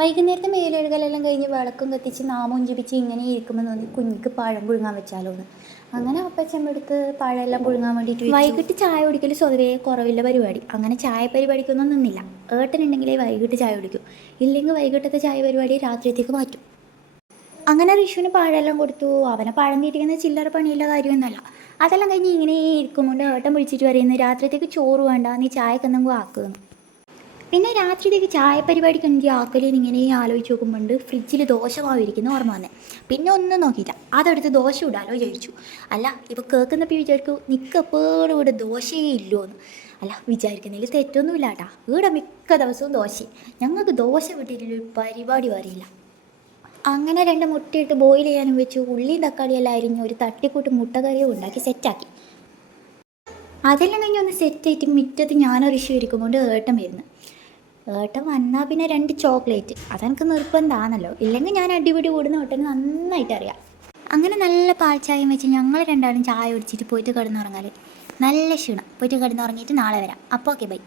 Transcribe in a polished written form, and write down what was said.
വൈകുന്നേരത്തെ മേലെഴുകലെല്ലാം കഴിഞ്ഞ് വിളക്കും കത്തിച്ച് നാമവും ജപിച്ച് ഇങ്ങനെ ഇരിക്കുമ്പോൾ തോന്നി കുഞ്ഞിക്ക് പഴം പുഴുങ്ങാൻ വെച്ചാലോ എന്ന്. അങ്ങനെ അപ്പച്ചമ്മടുത്ത് പഴമെല്ലാം പുഴുങ്ങാൻ വേണ്ടിയിട്ട് വൈകിട്ട് ചായ കുടിക്കൽ സ്വതവേ കുറവില്ല പരിപാടി. അങ്ങനെ ചായ പരിപാടിക്കൊന്നും നിന്നില്ല. ഏട്ടനുണ്ടെങ്കിലേ വൈകിട്ട് ചായ കുടിക്കും, ഇല്ലെങ്കിൽ വൈകിട്ടത്തെ ചായ പരിപാടി രാത്രിയത്തേക്ക് മാറ്റും. അങ്ങനെ ഋഷുവിന് പഴമെല്ലാം കൊടുത്തു. അവനെ പഴം തീറ്റിക്കുന്ന ചില്ലറ പണിയുള്ള കാര്യമൊന്നുമല്ല. അതെല്ലാം കഴിഞ്ഞ് ഇങ്ങനെ ഇരിക്കുമ്പോൾ ഏട്ടൻ വിളിച്ചിട്ട് പറയുന്നത് രാത്രിയത്തേക്ക് ചോറ് വേണ്ട, നീ ചായക്കെന്തെങ്കിലും ആക്കുമെന്ന്. പിന്നെ രാത്രിയിലേക്ക് ചായ പരിപാടിക്ക് എന്ത് ആക്കലേന്ന് ഇങ്ങനെ ആലോചിച്ച് നോക്കുമ്പോണ്ട് ഫ്രിഡ്ജിൽ ദോശ മാവിരിക്കുന്ന ഓർമ്മ വന്നേ. പിന്നെ ഒന്നും നോക്കിയില്ല, അതെടുത്ത് ദോശ ഇടാലോ വിചാരിച്ചു. അല്ല ഇപ്പോൾ കേൾക്കുന്നപ്പോൾ വിചാരിക്കും നിൽക്കപ്പോഴും ഇവിടെ ദോശയേ ഇല്ലോ എന്ന്. അല്ല വിചാരിക്കുന്നതിൽ തെറ്റൊന്നുമില്ല കേട്ടാ, ഇവിടെ മിക്ക ദിവസവും ദോശ. ഞങ്ങൾക്ക് ദോശ വിട്ടിട്ടൊരു പരിപാടി അറിയില്ല. അങ്ങനെ 2 മുട്ടയിട്ട് ബോയിൽ ചെയ്യാനും വെച്ചു. ഉള്ളിയും തക്കാളിയെല്ലാം അരിഞ്ഞ് ഒരു തട്ടിക്കൂട്ട് മുട്ടക്കറിയും ഉണ്ടാക്കി സെറ്റാക്കി. അതെല്ലാം കഴിഞ്ഞ് ഒന്ന് സെറ്റായിട്ട് മുറ്റത്ത് ഞാനൊരു ഇഷ്യൂ ഇരിക്കുമ്പോൾ ഏട്ടൻ വരുന്നു. ഏട്ടൻ വന്നാൽ പിന്നെ 2 ചോക്ലേറ്റ് അതെനിക്ക് നിർബന്ധമാണല്ലോ, ഇല്ലെങ്കിൽ ഞാൻ അടിപിടി കൂടുന്ന ഏട്ടന് നന്നായിട്ട് അറിയാം. അങ്ങനെ നല്ല പാൽ ചായയും വെച്ച് ഞങ്ങൾ രണ്ടാളും ചായ കുടിച്ചിട്ട് പോയിട്ട് കിടന്നുറങ്ങാൽ. നല്ല ക്ഷീണം. പോയിട്ട് കിടന്നുറങ്ങിയിട്ട് നാളെ വരാം. അപ്പോൾ ഓക്കെ, ബൈ.